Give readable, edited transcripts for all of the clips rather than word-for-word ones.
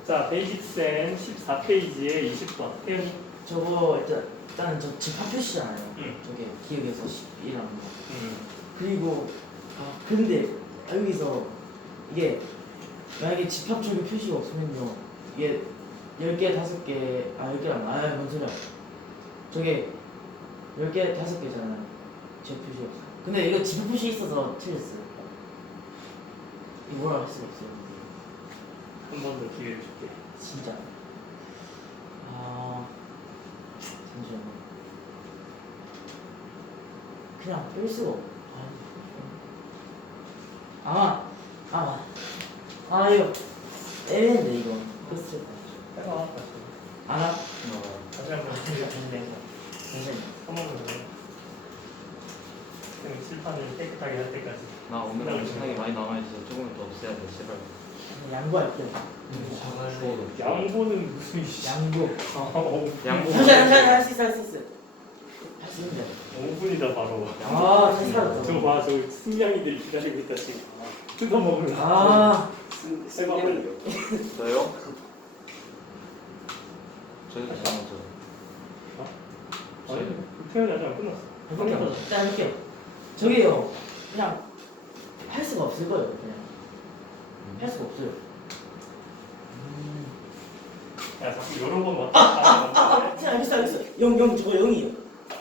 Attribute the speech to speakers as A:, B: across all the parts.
A: 자, 베이직센 14페이지에 20번. 태연이.
B: 저거 일단 저 집합 표시잖아요.
A: 응.
B: 저게 기억에서 11이라는 거.
A: 음.
B: 그리고 근데 여기서 이게 만약에 집합적인 표시가 없으면요, 이게 10개, 5개, 10개랑 뭔 소리야. 저게 10개, 5개잖아요. 집합 표시 없어. 근데 이거 집합 표시 있어서 틀렸어요. 이거 뭐라 할 수가 없어요.
A: 한 번 더 기회를 줄게.
B: 진짜. 잠시만요. 그냥 뺄 수가 없. 이거 애매한데 이거. 그랬을 때.
A: 해봐.
B: 알아?
A: 다시 한 번.
B: 잠시만요.
A: 한번 더. 그럼 칠판을 깨끗하게 할 때까지.
C: 나 오늘 엄청나게 많이 남아있어서 조금 더 없애야 돼, 제발.
B: 양보할게요.
A: 양보는 무슨
B: 양보.
C: 양보.
B: 잠시만 할 수 있어. 할 수 있는데.
A: 5분이다 바로.
B: 잘 살았다.
A: 저거 봐, 저 승냥이들이 기다리고 있다 지금. 뜯어 먹으려.
D: 승냥이
C: 저요? 저는 잘못죠.
A: 아니, 태연이 아직 안 끝났어.
B: 해볼게요. 일단 해볼게요. 저기요, 그냥 할 수가 없을 거예요. 그냥 할 수가 없어요.
A: 야, 자꾸 여러 번 왔다.
B: 자, 알겠어. 영 저거 0이에요.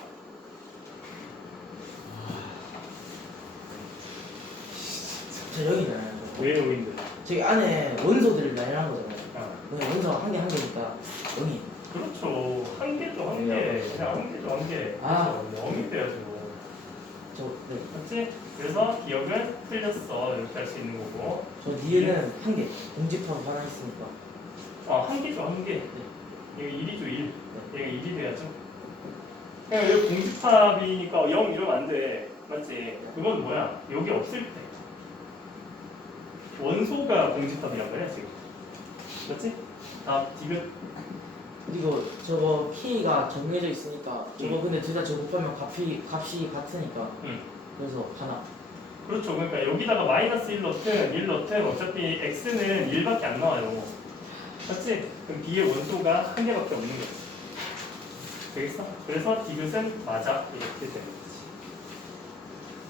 B: 저 0이잖아요.
A: 왜 여기인데?
B: 저기 안에 원소들을 나열한 거잖아요.
A: 아,
B: 근데 원소 한 개니까 0이.
A: 그렇죠. 한 개죠, 한 개. 그냥 한 개죠, 한 개.
B: 아.
A: 그렇죠. 0이 돼야죠.
B: 네.
A: 맞지? 그래서 기억은 틀렸어. 이렇게 할 수 있는 거고.
B: 저 뒤에는 한 개. 공집하고 하나 있으니까.
A: 한 개죠, 한 개. 이거 1이죠, 1. 얘가 1이 돼야죠. 그냥 여기 공집합이니까 0 이러면 안 돼. 맞지? 그건 뭐야? 여기 없을 때. 원소가 공집합이란 거야, 지금. 맞지? 디귿.
B: 그리고 저거 P가 정해져 있으니까 저거 근데 둘 다 저거 곱하면 값이 같으니까. 그래서 하나.
A: 그렇죠. 그러니까 여기다가 마이너스 1 넣든 1 넣든 어차피 x는 1밖에 안 나와요. 맞지? 그럼 B의 원소가 한 개밖에 없는 거지. 되겠어? 그래서 디귿은 맞아. 이렇게 되는 거지.